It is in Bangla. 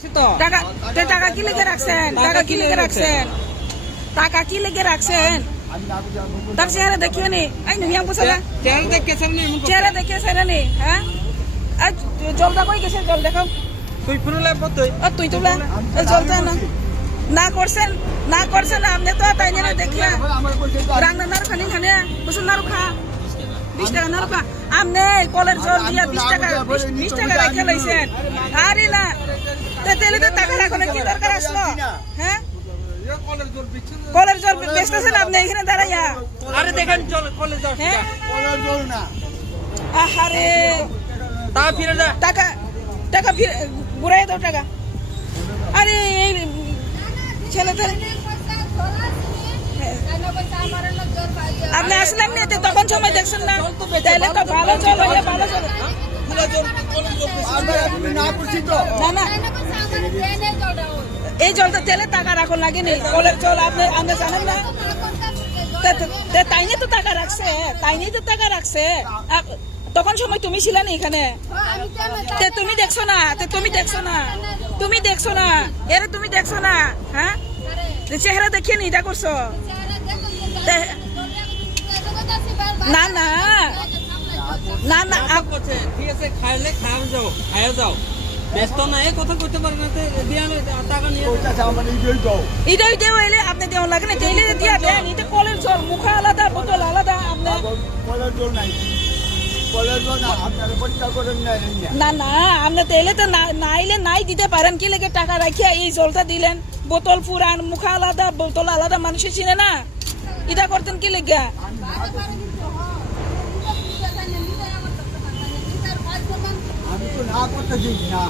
টাকা কি লেগে রাখছেন? টাকা কি লেগে রাখছেন? টাকা কি লেগে রাখছেন? তার চেহারা দেখিয়ে নি নিয়ম বসে না চেহারা দেখিয়ে সেরা নি। হ্যাঁ জলটা কই গেছে? জল দেখাও। তুই তুলা জলটা না করছেন আপনি তো তাই না দেখিয়া রান্না নাড়ু খানি খানে বসুন নাড়ু খা 20 টাকা নাড়ু খা। আপনি কলের জল দিয়া 20 টাকা রেখে লইছেন। আরে না তেলে তো টাকা রাখলে কি দরকার আসলো? হ্যাঁ কলের জল বেচতেছেন আপনি এখানে দাঁড়াইয়া। আরে দেখেন কলের জল না আহারে টাকা ফিরে যা টাকা ফিরে ঘুরাই দাও টাকা। আরে এই ছেলেদের আপনি আসলেন না তখন সময় দেখছেন না? তাইলে তো ভালো জল হইলে ভালো জল না এই জলটা তেলে টাকা রাখুন লাগেনি। কলের জল আপনি জানেন না? তাই নিয়ে তো টাকা রাখছে, তাই নিয়ে তো টাকা রাখছে। তখন সময় তুমি ছিলে না এখানে? তুমি দেখছো না? তুমি দেখছো না এরে তুমি দেখছো না? হ্যাঁ চেহারা দেখিয়ে নি এটা করছো না না না না ঠিক আছে খাইলে খাওয়া যাও খাওয়া যাও ব্যস্ত না এই কথা করতে পারে না টাকা নিয়ে এটাই দেওয়া এলে আপনি দেওয়া লাগে না তেলে দিয়া দেন। এটা কলের জল মুখা আলাদা বোতল আলাদা। আপনার না না আপনি তেলে তো নাইলে নাই দিতে পারেন কি লেগে টাকা রাখিয়া এই জলটা দিলেন? বোতল পুরান মুখা আলাদা বোতল আলাদা মানুষের চিনে না? এটা করতেন কি লেগে? আমি তো না করতে দিই না।